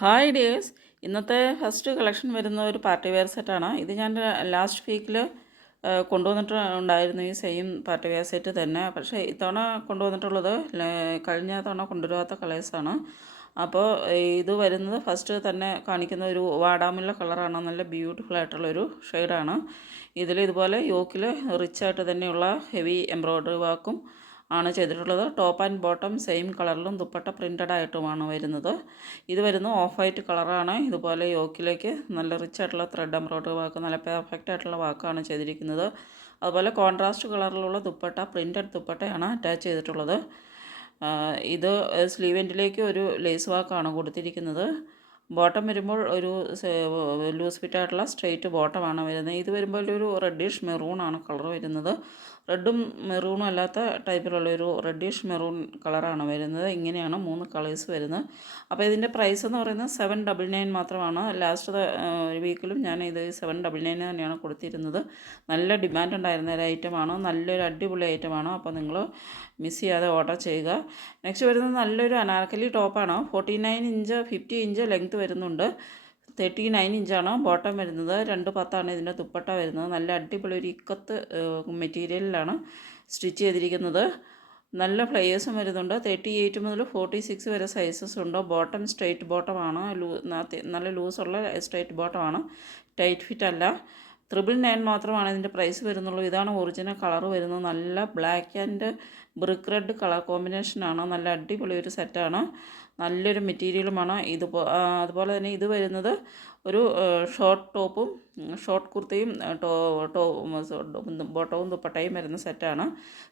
Hi dears ഇന്നത്തെ first collection വരുന്ന ഒരു പാർട്ടി വെയർ സെറ്റാണ് ഇത് ഞാൻ ലാസ്റ്റ് വീക്കിൽ കൊണ്ടുവന്നിട്ട് ഉണ്ടായിരുന്നു. ഈ സെയിം പാർട്ടി വെയർ സെറ്റ് തന്നെ. പക്ഷേ ഇത്തവണ കൊണ്ടുവന്നിട്ടുള്ളത് കഴിഞ്ഞ തവണ കൊണ്ടുവരാത്ത കളേഴ്സാണ് അപ്പോൾ ഇത് വരുന്നത് ഫസ്റ്റ് തന്നെ കാണിക്കുന്ന ഒരു വാടാമുള്ള കളറാണ് നല്ല ബ്യൂട്ടിഫുൾ ആയിട്ടുള്ളൊരു ഷെയ്ഡാണ് ഇതിൽ ഇതുപോലെ യോക്കിൽ റിച്ചായിട്ട് തന്നെയുള്ള ഹെവി എംബ്രോയ്ഡറി വർക്കും ആണ് ചെയ്തിട്ടുള്ളത്. ടോപ്പ് ആൻഡ് ബോട്ടം സെയിം കളറിലും ദുപ്പട്ട പ്രിന്റഡ് ആയിട്ടുമാണ് വരുന്നത്. ഇത് വരുന്നത് ഓഫ് വൈറ്റ് കളറാണ് ഇതുപോലെ യോക്കിലേക്ക് നല്ല റിച്ച് ആയിട്ടുള്ള ത്രെഡ് എംബ്രോയ്ഡറി വാക്ക് നല്ല പെർഫെക്റ്റ് ആയിട്ടുള്ള വാക്കാണ് ചെയ്തിരിക്കുന്നത്. അതുപോലെ കോൺട്രാസ്റ്റ് കളറിലുള്ള ദുപ്പട്ട പ്രിന്റഡ് ദുപ്പട്ടയാണ് അറ്റാച്ച് ചെയ്തിട്ടുള്ളത്. ഇത് സ്ലീവ് എൻഡിലേക്ക് ഒരു ലേസ് വാക്കാണ് കൊടുത്തിരിക്കുന്നത്. ബോട്ടം വരുമ്പോൾ ഒരു ലൂസ് ഫിറ്റ് ആയിട്ടുള്ള സ്ട്രെയിറ്റ് ബോട്ടമാണ് വരുന്നത്. ഇത് വരുമ്പോൾ ഒരു റെഡിഷ് മെറൂൺ ആണ് കളർ വരുന്നത്. റെഡും മെറൂണും അല്ലാത്ത ടൈപ്പിലുള്ള ഒരു റെഡിഷ് മെറൂൺ കളറാണ് വരുന്നത്. ഇങ്ങനെയാണ് മൂന്ന് കളേഴ്സ് വരുന്നത്. അപ്പോൾ ഇതിന്റെ പ്രൈസ് എന്ന് പറയുന്നത് സെവൻ ഡബിൾ നയൻ മാത്രമാണ്. ലാസ്റ്റ് ഒരു വീക്കിലും ഞാൻ ഇത് സെവൻ ഡബിൾ നയൻ തന്നെയാണ് കൊടുത്തിരുന്നത്. നല്ല ഡിമാൻഡ് ഉണ്ടായിരുന്ന ഒരു ഐറ്റമാണ് നല്ലൊരു അടിപൊളി ഐറ്റമാണ് അപ്പോൾ നിങ്ങൾ മിസ് ചെയ്യാതെ ഓർഡർ ചെയ്യുക. നെക്സ്റ്റ് വരുന്നത് നല്ലൊരു അനാർക്കലി ടോപ്പാണ്. Forty nine inch fifty inch length വരുന്നുണ്ട്. തേർട്ടി നയൻ ഇഞ്ചാണ് ബോട്ടം വരുന്നത്. രണ്ട് പത്താണ് ഇതിന്റെ ദുപ്പട്ട വരുന്നത്. നല്ല അടിപൊളി ഒരു ഇക്കത്ത് മെറ്റീരിയലിലാണ് സ്റ്റിച്ച് ചെയ്തിരിക്കുന്നത്. നല്ല ഫ്ലയേഴ്സും വരുന്നുണ്ട്. തേർട്ടി എയ്റ്റ് മുതൽ ഫോർട്ടി സിക്സ് വരെ സൈസസ് ഉണ്ട്. ബോട്ടം സ്ട്രെയിറ്റ് ബോട്ടമാണ്. ലൂ നല്ല ലൂസുള്ള സ്ട്രെയിറ്റ് ബോട്ടമാണ്. ടൈറ്റ് ഫിറ്റ് അല്ല. ത്രിബിൾ നയൻ മാത്രമാണ് ഇതിന്റെ പ്രൈസ് വരുന്നുള്ളൂ. ഇതാണ് ഒറിജിനൽ കളർ വരുന്നത്. നല്ല black and brick red colour കോമ്പിനേഷനാണ്. നല്ല അടിപൊളി ഒരു സെറ്റാണ്. നല്ലൊരു മെറ്റീരിയലുമാണ് ഇത് അതുപോലെ തന്നെ ഇത് വരുന്നത് ഒരു ഷോർട്ട് ടോപ്പും ഷോർട്ട് കുർത്തയും ടോ ടോ ബോട്ടവും ദുപ്പട്ടയും വരുന്ന സെറ്റാണ്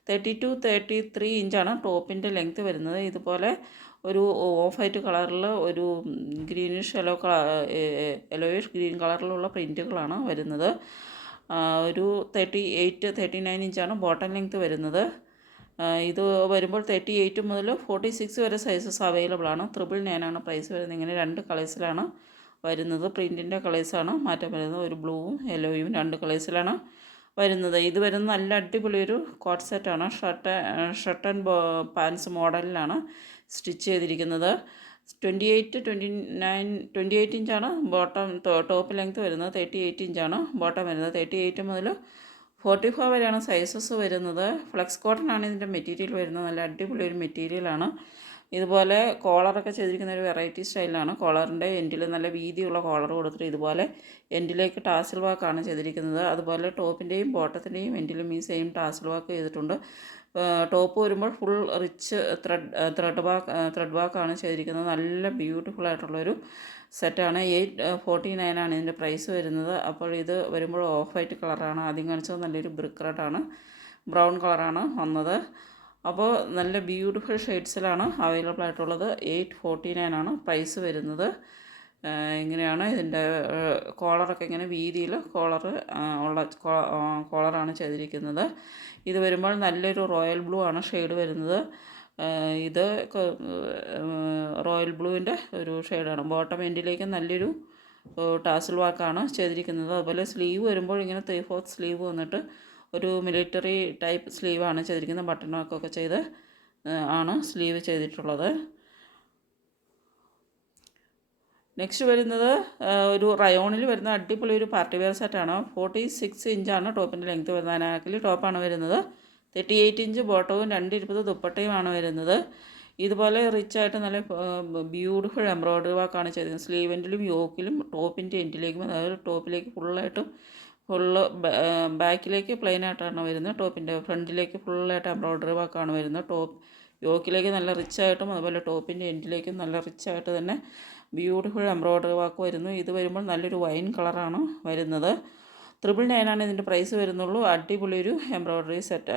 തേർട്ടി ടു തേർട്ടി ത്രീ ഇഞ്ചാണ് ടോപ്പിന്റെ ലെങ്ത്ത് വരുന്നത്. ഇതുപോലെ ഒരു ഓഫ് വൈറ്റ് കളറിൽ ഒരു greenish yellow colour yellowish green കളറിലുള്ള പ്രിന്റുകളാണ് വരുന്നത്. ഒരു തേർട്ടി എയ്റ്റ് തേർട്ടി നയൻ ഇഞ്ചാണ് ബോട്ടം ലെങ്ത്ത് വരുന്നത്. ഇത് വരുമ്പോൾ തേർട്ടി എയ്റ്റ് മുതൽ ഫോർട്ടി സിക്സ് വരെ സൈസസ് അവൈലബിൾ ആണ്. ത്രിബിൾ നയനാണ് പ്രൈസ് വരുന്നത്. ഇങ്ങനെ രണ്ട് കളേഴ്സിലാണ് വരുന്നത്. പ്രിന്റിന്റെ കളേഴ്സാണ് മാറ്റം വരുന്നത്. ഒരു ബ്ലൂവും യെല്ലോയും രണ്ട് കളേഴ്സിലാണ് വരുന്നത്. ഇത് വരുന്നത് നല്ല അടിപൊളി ഒരു കോട്ട് സെറ്റാണ് ഷർട്ട് ഷർട്ട് ആൻഡ് പാൻസ് മോഡലിലാണ് സ്റ്റിച്ച് ചെയ്തിരിക്കുന്നത്. Twenty eight twenty nine twenty eight ഇഞ്ചാണ് ബോട്ടം ടോപ്പ് ലെങ്ത് വരുന്നത്. തേർട്ടി എയ്റ്റ് ഇഞ്ചാണ് ബോട്ടം വരുന്നത്. തേർട്ടി എയ്റ്റ് മുതൽ ഫോർട്ടി ഫോർ വരെയാണ് സൈസസ് വരുന്നത്. ഫ്ലെക്സ് കോട്ടൺ ആണ് ഇതിന്റെ മെറ്റീരിയൽ വരുന്നത്. നല്ല അടിപൊളി ഒരു മെറ്റീരിയലാണ് ഇതുപോലെ കോളറൊക്കെ ചെയ്തിരിക്കുന്ന ഒരു വെറൈറ്റി സ്റ്റൈലാണ് കോളറിന്റെ എൻഡിൽ നല്ല വീതിയുള്ള കോളർ കൊടുത്തിട്ട് ഇതുപോലെ എൻഡിലേക്ക് ടാസിൽ വർക്കാണ് ചെയ്തിരിക്കുന്നത്. അതുപോലെ ടോപ്പിന്റെയും ബോട്ടത്തിന്റെയും എൻഡിലും ഈ സെയിം ടാസിൽ വർക്ക് ചെയ്തിട്ടുണ്ട്. ടോപ്പ് വരുമ്പോൾ full rich thread thread work thread വാക്കാണ് ചെയ്തിരിക്കുന്നത്. നല്ല ബ്യൂട്ടിഫുൾ ആയിട്ടുള്ളൊരു സെറ്റാണ്. എയ്റ്റ് ഫോർട്ടി ആണ് ഇതിന്റെ പ്രൈസ് വരുന്നത്. അപ്പോൾ ഇത് വരുമ്പോൾ ഓഫ് വൈറ്റ് കളറാണ്. ആദ്യം കാണിച്ചത് നല്ലൊരു ബ്രിക്ക് റെഡാണ്. ബ്രൗൺ കളറാണ് വന്നത്. അപ്പോൾ നല്ല ബ്യൂട്ടിഫുൾ ഷെയ്ഡ്സിലാണ് അവൈലബിൾ ആയിട്ടുള്ളത്. എയ്റ്റ് ഫോർട്ടി നയനാണ് പ്രൈസ് വരുന്നത്. ഇങ്ങനെയാണ് ഇതിന്റെ കോളറൊക്കെ ഇങ്ങനെ വീതിയിൽ കോളർ ഉള്ള കോളറാണ് ചെയ്തിരിക്കുന്നത്. ഇത് വരുമ്പോൾ നല്ലൊരു റോയൽ ബ്ലൂ ആണ് ഷെയ്ഡ് വരുന്നത്. ഇത് റോയൽ ബ്ലൂവിന്റെ ഒരു ഷെയ്ഡാണ്. ബോട്ടം എൻഡിലേക്ക് നല്ലൊരു ടാസിൽ വാക്കാണ് ചെയ്തിരിക്കുന്നത്. അതുപോലെ സ്ലീവ് വരുമ്പോൾ ഇങ്ങനെ ത്രീ ഫോർത്ത് സ്ലീവ് വന്നിട്ട് ഒരു മിലിറ്ററി ടൈപ്പ് സ്ലീവാണ് ചെയ്തിരിക്കുന്നത്. ബട്ടൺ വർക്കൊക്കെ ചെയ്ത് ആണ് സ്ലീവ് ചെയ്തിട്ടുള്ളത്. നെക്സ്റ്റ് വരുന്നത് ഒരു റയോണിൽ വരുന്ന അടിപൊളി ഒരു പാർട്ടി വെയർ സെറ്റാണ് ഫോർട്ടി സിക്സ് ഇഞ്ചാണ് ടോപ്പിന്റെ ലെങ്ത് വരുന്നത്. അനാക്കിൽ ടോപ്പാണ് വരുന്നത്. തേർട്ടി എയ്റ്റ് ഇഞ്ച് ബോട്ടവും രണ്ട് ഇരുപത് ദുപ്പട്ടയുമാണ് വരുന്നത്. ഇതുപോലെ റിച്ച് ആയിട്ട് നല്ല ബ്യൂട്ടിഫുൾ എംബ്രോയ്ഡറി വർക്കാണ് ചെയ്തിരുന്നത് സ്ലീവിന്റിലും യോക്കിലും ടോപ്പിന്റെ എൻഡിലേക്കും അതായത് ടോപ്പിലേക്ക് ഫുള്ളായിട്ടും ഫുള്ള് ബാക്കിലേക്ക് പ്ലെയിൻ ആയിട്ടാണ് വരുന്നത്. ടോപ്പിന്റെ ഫ്രണ്ടിലേക്ക് ഫുള്ളായിട്ട് എംബ്രോയ്ഡറി വർക്കാണ് വരുന്നത്. ടോപ്പ് യോക്കിലേക്ക് നല്ല റിച്ച് ആയിട്ടും അതുപോലെ ടോപ്പിന്റെ എൻഡിലേക്കും നല്ല റിച്ച് ആയിട്ട് തന്നെ ബ്യൂട്ടിഫുൾ എംബ്രോയ്ഡറി വർക്ക് വരുന്നു. ഇത് വരുമ്പോൾ നല്ലൊരു വൈൻ കളറാണ് വരുന്നത്. ത്രിബിൾ നയനാണ് ഇതിന്റെ പ്രൈസ് വരുന്നുള്ളൂ. അടിപൊളി ഒരു എംബ്രോയ്ഡറി സെറ്റ്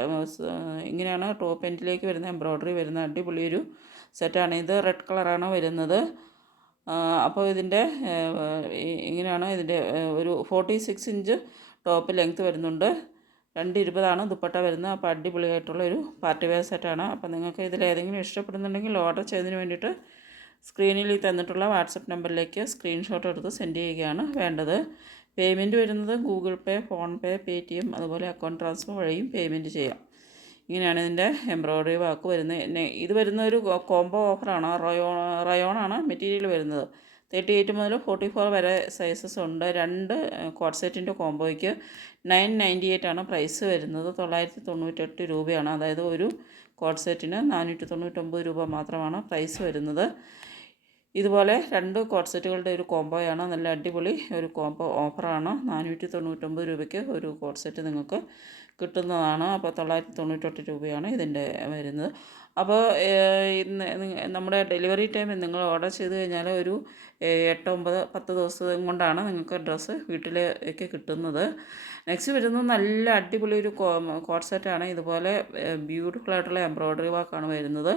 ഇങ്ങനെയാണ് ടോപ്പ് എൻഡിലേക്ക് വരുന്ന എംബ്രോയ്ഡറി വരുന്ന അടിപൊളി ഒരു സെറ്റാണ്. ഇത് റെഡ് കളറാണ് വരുന്നത്. അപ്പോൾ ഇതിന്റെ ഇങ്ങനെയാണ് ഇതിന്റെ ഒരു forty six inch top length വരുന്നുണ്ട്. രണ്ട് ഇരുപതാണ് ദുപ്പട്ട വരുന്നത് അപ്പോൾ അടിപൊളിയായിട്ടുള്ള ഒരു പാർട്ടി വെയർ സെറ്റാണ് അപ്പോൾ നിങ്ങൾക്ക് ഇതിൽ ഏതെങ്കിലും ഇഷ്ടപ്പെടുന്നുണ്ടെങ്കിൽ ഓർഡർ ചെയ്തതിന് വേണ്ടിയിട്ട് സ്ക്രീനിൽ തന്നിട്ടുള്ള വാട്സപ്പ് നമ്പറിലേക്ക് സ്ക്രീൻഷോട്ട് എടുത്ത് സെൻഡ് ചെയ്യുകയാണ് വേണ്ടത്. പേയ്മെന്റ് വരുന്നത് Google Pay PhonePe T അതുപോലെ അക്കൗണ്ട് ട്രാൻസ്ഫർ വഴിയും പേയ്മെന്റ് ചെയ്യാം. ഇങ്ങനെയാണ് ഇതിന്റെ എംബ്രോയ്ഡറി വർക്ക് വരുന്നത്. ഇത് വരുന്ന ഒരു കോംബോ ഓഫറാണ് റയോൺ റയോണാണ് മെറ്റീരിയൽ വരുന്നത്. തേർട്ടി എയ്റ്റ് മുതൽ ഫോർട്ടി ഫോർ വരെ സൈസസ് ഉണ്ട്. രണ്ട് കോഡ്സെറ്റിന്റെ കോംബോയ്ക്ക് നയൻ നയന്റി എയ്റ്റ് ആണ് പ്രൈസ് വരുന്നത്. തൊള്ളായിരത്തി തൊണ്ണൂറ്റെട്ട് രൂപയാണ്. അതായത് ഒരു കോട്ട് സെറ്റിന് നാനൂറ്റി തൊണ്ണൂറ്റൊമ്പത് രൂപ മാത്രമാണ് പ്രൈസ് വരുന്നത്. ഇതുപോലെ രണ്ട് കോട്ട് സെറ്റുകളുടെ ഒരു കോംബോയാണ്. നല്ല അടിപൊളി ഒരു കോംബോ ഓഫറാണ്. നാനൂറ്റി തൊണ്ണൂറ്റൊമ്പത് രൂപയ്ക്ക് ഒരു കോട്ട് സെറ്റ് നിങ്ങൾക്ക് കിട്ടുന്നതാണ്. അപ്പോൾ തൊള്ളായിരത്തി തൊണ്ണൂറ്റെട്ട് രൂപയാണ് ഇതിന്റെ വരുന്നത്. അപ്പോൾ നമ്മുടെ ഡെലിവറി ടൈമിൽ നിങ്ങൾ ഓർഡർ ചെയ്ത് കഴിഞ്ഞാൽ ഒരു എട്ട് ഒമ്പത് പത്ത് ദിവസം കൊണ്ടാണ് നിങ്ങൾക്ക് ഡ്രസ്സ് വീട്ടിലേക്ക് കിട്ടുന്നത്. നെക്സ്റ്റ് വരുന്നത് നല്ല അടിപൊളി ഒരു കോട്ട് സെറ്റാണ് ഇതുപോലെ ബ്യൂട്ടിഫുൾ ആയിട്ടുള്ള എംബ്രോയ്ഡറി വർക്കാണ് വരുന്നത്.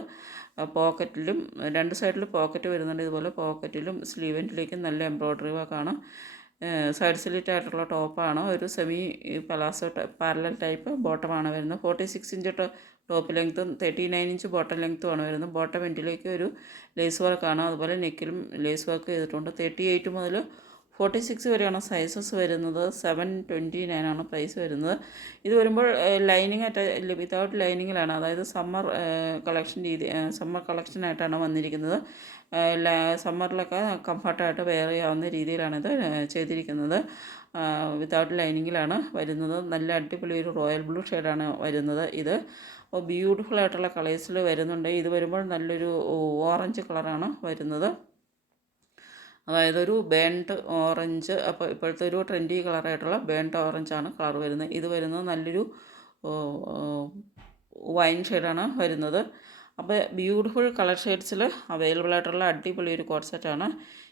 പോക്കറ്റിലും രണ്ട് സൈഡിൽ പോക്കറ്റ് വരുന്നുണ്ട്. ഇതുപോലെ പോക്കറ്റിലും സ്ലീവന്റിലേക്കും നല്ല എംബ്രോയ്ഡറി വർക്കാണ്. സൈഡ് സ്ലിറ്റ് ആയിട്ടുള്ള ടോപ്പാണ്. ഒരു സെമി പലാസോ പാരലൽ ടൈപ്പ് ബോട്ടമാണ് വരുന്നത്. ഫോർട്ടി സിക്സ് ഇഞ്ച് ടോപ്പ് ലെങ്ത്തും തേർട്ടി നയൻ ഇഞ്ച് ബോട്ടം ലെങ്ത്തുമാണ് വരുന്നത്. ബോട്ടം എൻഡിലേക്ക് ഒരു ലേസ് വർക്കാണ് അതുപോലെ നെക്കിലും ലേസ് വർക്ക് ചെയ്തിട്ടുണ്ട്. തേർട്ടി എയ്റ്റ് മുതൽ ഫോർട്ടി സിക്സ് വരെയാണ് സൈസസ് വരുന്നത്. സെവൻ ട്വന്റി നയനാണ് പ്രൈസ് വരുന്നത്. ഇത് വരുമ്പോൾ ലൈനിങ് അറ്റ വിതൗട്ട് ലൈനിങ്ങിലാണ് അതായത് സമ്മർ കളക്ഷൻ രീതി സമ്മർ കളക്ഷനായിട്ടാണ് വന്നിരിക്കുന്നത്. സമ്മറിലൊക്കെ കംഫർട്ടായിട്ട് വെയർ ചെയ്യാവുന്ന രീതിയിലാണിത് ചെയ്തിരിക്കുന്നത്. വിതൗട്ട് ലൈനിങ്ങിലാണ് വരുന്നത്. നല്ല അടിപൊളി ഒരു റോയൽ ബ്ലൂ ഷെയ്ഡാണ് വരുന്നത് ഇത്. ബ്യൂട്ടിഫുൾ ആയിട്ടുള്ള കളേഴ്സിൽ വരുന്നുണ്ട്. ഇത് വരുമ്പോൾ നല്ലൊരു ഓറഞ്ച് കളറാണ് വരുന്നത്. അതായത് ഒരു ബേൺഡ് ഓറഞ്ച് അപ്പോൾ ഇപ്പോഴത്തെ ഒരു ട്രെൻഡി കളറായിട്ടുള്ള ബേൺഡ് ഓറഞ്ചാണ് കളർ വരുന്നത്. ഇത് വരുന്നത് നല്ലൊരു വൈൻ ഷെയ്ഡാണ് വരുന്നത്. അപ്പോൾ ബ്യൂട്ടിഫുൾ കളർ ഷെയ്ഡ്സിൽ അവൈലബിൾ ആയിട്ടുള്ള അടിപൊളി ഒരു കോഡ് സെറ്റാണ്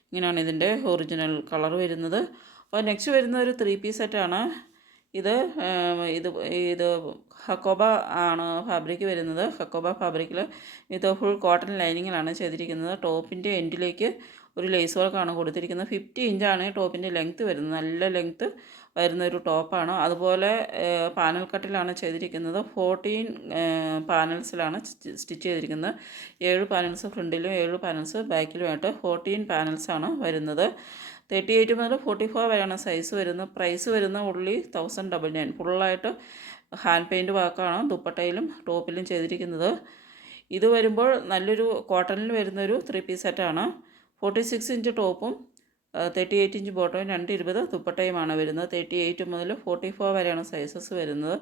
ഇങ്ങനെയാണ് ഇതിന്റെ ഒറിജിനൽ കളർ വരുന്നത്. അപ്പോൾ നെക്സ്റ്റ് വരുന്ന ഒരു ത്രീ പീസ് സെറ്റാണ് ഇത് ഇത് ഇത് ഹക്കോബ ആണ് ഫാബ്രിക് വരുന്നത്. ഹക്കോബ ഫാബ്രിക്കിൽ ഇത് ഫുൾ കോട്ടൺ ലൈനിങ്ങിലാണ് ചെയ്തിരിക്കുന്നത്. ടോപ്പിന്റെ എൻഡിലേക്ക് ഒരു ലേസ് വർക്കാണ് കൊടുത്തിരിക്കുന്നത്. ഫിഫ്റ്റി ഇഞ്ചാണ് ടോപ്പിന്റെ ലെങ്ത്ത് വരുന്നത്. നല്ല ലെങ്ത്ത് വരുന്ന ഒരു ടോപ്പാണ് അതുപോലെ പാനൽ കട്ടിലാണ് ചെയ്തിരിക്കുന്നത്. ഫോർട്ടീൻ പാനൽസിലാണ് സ്റ്റിച്ച് ചെയ്തിരിക്കുന്നത്. ഏഴ് പാനൽസ് ഫ്രണ്ടിലും ഏഴ് പാനൽസ് ബാക്കിലുമായിട്ട് ഫോർട്ടീൻ പാനൽസാണ് വരുന്നത്. തേർട്ടി എയ്റ്റ് മുതൽ ഫോർട്ടി ഫോർ വരെയാണ് സൈസ് വരുന്നത് പ്രൈസ് വരുന്ന ഉള്ളി തൗസൻഡ് ഡബിൾ നയൻ ഫുള്ളായിട്ട് ഹാൻഡ് പെയിന്റ് വർക്കാണ് ദുപ്പട്ടയിലും ടോപ്പിലും ചെയ്തിരിക്കുന്നത്. ഇത് വരുമ്പോൾ നല്ലൊരു കോട്ടണിൽ വരുന്നൊരു ത്രീ പീസ് സെറ്റാണ് ഫോർട്ടി സിക്സ് ഇഞ്ച് ടോപ്പും തേർട്ടി എയ്റ്റ് ഇഞ്ച് ബോട്ടവും രണ്ട് ഇരുപത് ദുപ്പട്ടയുമാണ് വരുന്നത്. തേർട്ടി എയ്റ്റ് മുതൽ ഫോർട്ടി ഫോർ വരെയാണ് സൈസസ് വരുന്നത്.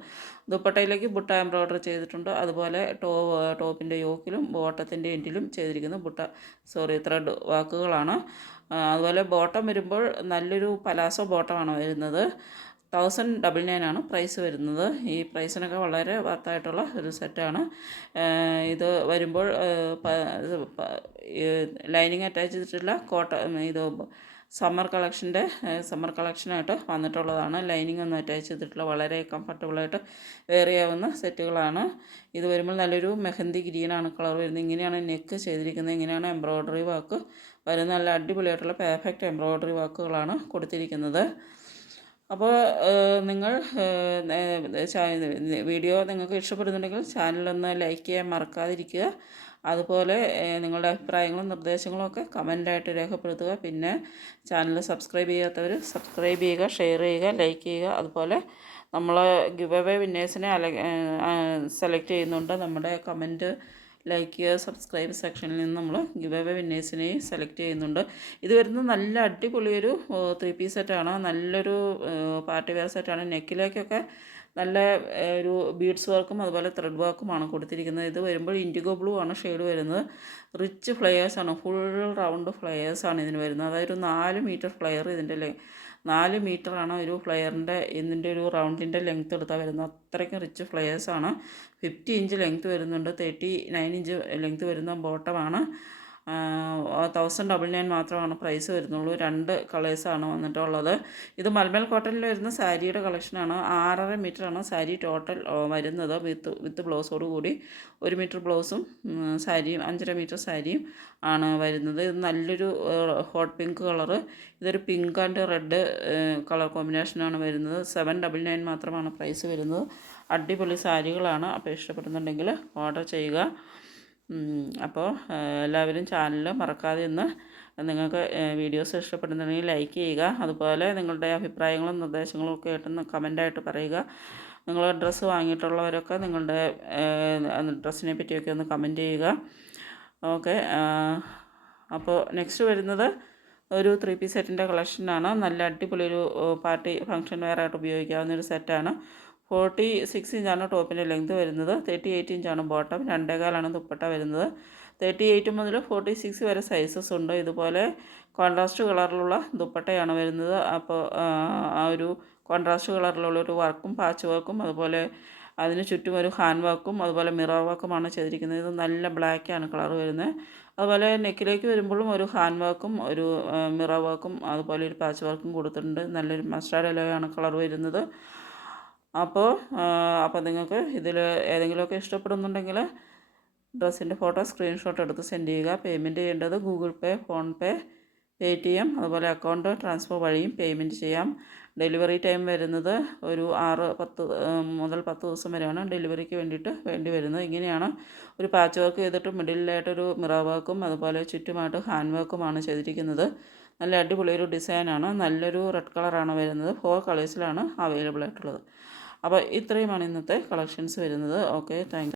ദുപ്പട്ടയിലേക്ക് ബുട്ട എംബ്രോയ്ഡറി ചെയ്തിട്ടുണ്ട്. അതുപോലെ ടോ ടോപ്പിന്റെ യോക്കിലും ബോട്ടത്തിന്റെ എൻഡിലും ചെയ്തിരിക്കുന്ന ബുട്ട സോറി ത്രെഡ് വാക്കുകളാണ്. അതുപോലെ ബോട്ടം വരുമ്പോൾ നല്ലൊരു പലാസോ ബോട്ടമാണ് വരുന്നത്. തൗസൻഡ് ഡബിൾ നയൻ ആണ് പ്രൈസ് വരുന്നത്. ഈ പ്രൈസിനൊക്കെ വളരെ വർത്തായിട്ടുള്ള ഒരു സെറ്റാണ് ഇത് വരുമ്പോൾ ലൈനിങ് അറ്റാച്ച് ചെയ്തിട്ടുള്ള കോട്ട ഇത് സമ്മർ കളക്ഷന്റെ സമ്മർ കളക്ഷനായിട്ട് വന്നിട്ടുള്ളതാണ്. ലൈനിങ് ഒന്നും അറ്റാച്ച് ചെയ്തിട്ടുള്ള വളരെ കംഫർട്ടബിളായിട്ട് വെയർ ചെയ്യാവുന്ന സെറ്റുകളാണ്. ഇത് വരുമ്പോൾ നല്ലൊരു മെഹന്തി ഗ്രീനാണ് കളർ വരുന്നത്. ഇങ്ങനെയാണ് നെക്ക് ചെയ്തിരിക്കുന്നത്. ഇങ്ങനെയാണ് എംബ്രോയ്ഡറി വർക്ക് വരുന്ന നല്ല അടിപൊളിയായിട്ടുള്ള പെർഫെക്റ്റ് എംബ്രോയ്ഡറി വർക്കുകളാണ് കൊടുത്തിരിക്കുന്നത്. അപ്പോൾ നിങ്ങൾ വീഡിയോ നിങ്ങൾക്ക് ഇഷ്ടപ്പെടുന്നുണ്ടെങ്കിൽ ചാനലൊന്ന് ലൈക്ക് ചെയ്യാൻ മറക്കാതിരിക്കുക. അതുപോലെ നിങ്ങളുടെ അഭിപ്രായങ്ങളും നിർദ്ദേശങ്ങളും ഒക്കെ കമന്റായിട്ട് രേഖപ്പെടുത്തുക. പിന്നെ ചാനൽ സബ്സ്ക്രൈബ് ചെയ്യാത്തവർ സബ്സ്ക്രൈബ് ചെയ്യുക ഷെയർ ചെയ്യുക ലൈക്ക് ചെയ്യുക. അതുപോലെ നമ്മൾ ഗിവ് അവേ വിന്നേഴ്സിനെ അല സെലക്ട് ചെയ്യുന്നുണ്ട്. നമ്മുടെ കമന്റ് ലൈക്ക് സബ്സ്ക്രൈബ് സെക്ഷനിൽ നിന്ന് നമ്മൾ ഗിവ് അവേ വിന്നേഴ്സിനെയും സെലക്ട് ചെയ്യുന്നുണ്ട്. ഇത് വരുന്നത് നല്ല അടിപൊളിയൊരു ത്രീ പീസ് സെറ്റാണ് നല്ലൊരു പാർട്ടി വെയർ സെറ്റാണ് നെക്കിലേക്കൊക്കെ നല്ല ഒരു ബീഡ്സ് വർക്കും അതുപോലെ ത്രെഡ് വർക്കുമാണ് കൊടുത്തിരിക്കുന്നത്. ഇത് വരുമ്പോൾ ഇൻഡിഗോ ബ്ലൂ ആണ് ഷെയ്ഡ് വരുന്നത്. റിച്ച് ഫ്ലെയേഴ്സാണ് ഫുൾ റൗണ്ട് ഫ്ലെയേഴ്സാണ് ഇതിന് വരുന്നത്. അതായത് ഒരു നാല് മീറ്റർ ഫ്ലെയർ ഇതിന്റെ നാല് മീറ്ററാണ് ഒരു ഫ്ലെയറിന്റെ ഇതിന്റെ ഒരു റൗണ്ടിന്റെ ലെങ്ത്ത് എടുത്താൽ വരുന്നത്. അത്രയ്ക്കും റിച്ച് ഫ്ലെയേഴ്സാണ് ഫിഫ്റ്റി ഇഞ്ച് ലെങ്ത്ത് വരുന്നുണ്ട് തേർട്ടി നയൻ ഇഞ്ച് ലെങ്ത്ത് വരുന്ന ബോട്ടമാണ് തൗസൻഡ് ഡബിൾ നയൻ മാത്രമാണ് പ്രൈസ് വരുന്നുള്ളൂ. രണ്ട് കളേഴ്സാണ് വന്നിട്ടുള്ളത്. ഇത് മൽമൽ കോട്ടണിൽ വരുന്ന സാരിയുടെ കളക്ഷനാണ് ആറര മീറ്ററാണ് സാരി ടോട്ടൽ വരുന്നത്. വിത്ത് വിത്ത് ബ്ലൗസോട് കൂടി ഒരു മീറ്റർ ബ്ലൗസും സാരിയും അഞ്ചര മീറ്റർ സാരിയും ആണ് വരുന്നത്. ഇത് നല്ലൊരു ഹോട്ട് പിങ്ക് കളറ് ഇതൊരു പിങ്ക് ആൻഡ് റെഡ് കളർ കോമ്പിനേഷനാണ് വരുന്നത്. സെവൻ ഡബിൾ നയൻ മാത്രമാണ് പ്രൈസ് വരുന്നത്. അടിപൊളി സാരികളാണ്. അപ്പോൾ ഇഷ്ടപ്പെടുന്നുണ്ടെങ്കിൽ ഓർഡർ ചെയ്യുക. അപ്പോൾ എല്ലാവരും ചാനൽ മറക്കാതെ ഒന്ന് നിങ്ങൾക്ക് വീഡിയോസ് ഇഷ്ടപ്പെടുന്നുണ്ടെങ്കിൽ ലൈക്ക് ചെയ്യുക. അതുപോലെ നിങ്ങളുടെ അഭിപ്രായങ്ങളും നിർദ്ദേശങ്ങളും ഒക്കെ ആയിട്ടൊന്ന് കമന്റായിട്ട് പറയുക. നിങ്ങൾ ഡ്രസ്സ് വാങ്ങിയിട്ടുള്ളവരൊക്കെ നിങ്ങളുടെ ഡ്രസ്സിനെ പറ്റിയൊക്കെ ഒന്ന് കമന്റ് ചെയ്യുക. ഓക്കെ അപ്പോൾ നെക്സ്റ്റ് വരുന്നത് ഒരു ത്രീ പീസ് സെറ്റിന്റെ കളക്ഷനാണ് നല്ല അടിപൊളി ഒരു പാർട്ടി ഫംഗ്ഷൻ വെയർ ആയിട്ട് ഉപയോഗിക്കാവുന്ന ഒരു സെറ്റാണ് ഫോർട്ടി സിക്സ് ഇഞ്ചാണ് ടോപ്പിന്റെ ലെങ്ത് വരുന്നത്. തേർട്ടി എയ്റ്റ് ഇഞ്ചാണ് ബോട്ടം. രണ്ടേകാലാണ് ദുപ്പട്ട വരുന്നത്. തേർട്ടി എയ്റ്റ് മുതൽ ഫോർട്ടി സിക്സ് വരെ സൈസസ് ഉണ്ട്. ഇതുപോലെ കോൺട്രാസ്റ്റ് കളറിലുള്ള ദുപ്പട്ടയാണ് വരുന്നത്. അപ്പോൾ ആ ഒരു കോൺട്രാസ്റ്റ് കളറിലുള്ള ഒരു വർക്കും പാച്ച് വർക്കും അതുപോലെ അതിന് ചുറ്റും ഒരു ഹാൻഡ് വർക്കും അതുപോലെ മിറർ വർക്കുമാണ് ചെയ്തിരിക്കുന്നത്. ഇത് നല്ല ബ്ലാക്കാണ് കളർ വരുന്നത്. അതുപോലെ നെക്കിലേക്ക് വരുമ്പോഴും ഒരു ഹാൻഡ് വർക്കും ഒരു മിറർ വർക്കും അതുപോലെ ഒരു പാച്ച് വർക്കും കൊടുത്തിട്ടുണ്ട്. നല്ലൊരു മസ്റ്റാർഡ് എലോയാണ് കളർ വരുന്നത്. അപ്പോൾ അപ്പോൾ നിങ്ങൾക്ക് ഇതിൽ ഏതെങ്കിലുമൊക്കെ ഇഷ്ടപ്പെടുന്നുണ്ടെങ്കിൽ ഡ്രസ്സിന്റെ ഫോട്ടോ സ്ക്രീൻഷോട്ട് എടുത്ത് സെൻഡ് ചെയ്യുക. പേയ്മെന്റ് ചെയ്യേണ്ടത് Google Pay PhonePe pay T M അതുപോലെ അക്കൗണ്ട് ട്രാൻസ്ഫർ വഴിയും പേയ്മെന്റ് ചെയ്യാം. ഡെലിവറി ടൈം വരുന്നത് ഒരു ആറ് പത്ത് മുതൽ പത്ത് ദിവസം വരെയാണ് ഡെലിവറിക്ക് വേണ്ടിയിട്ട് വേണ്ടി വരുന്നത്. ഇങ്ങനെയാണ് ഒരു പാച്ച് വർക്ക് ചെയ്തിട്ട് മിഡിലായിട്ടൊരു മിറർ വർക്കും അതുപോലെ ചുറ്റുമായിട്ട് ഹാൻഡ് വർക്കുമാണ് ചെയ്തിരിക്കുന്നത്. നല്ല അടിപൊളി ഒരു ഡിസൈനാണ്. നല്ലൊരു റെഡ് കളറാണ് വരുന്നത്. ഫോർ കളേഴ്സിലാണ് അവൈലബിൾ ആയിട്ടുള്ളത്. അപ്പോൾ ഇത്രയുമാണ് ഇന്നത്തെ കളക്ഷൻസ് വരുന്നത്. Okay thank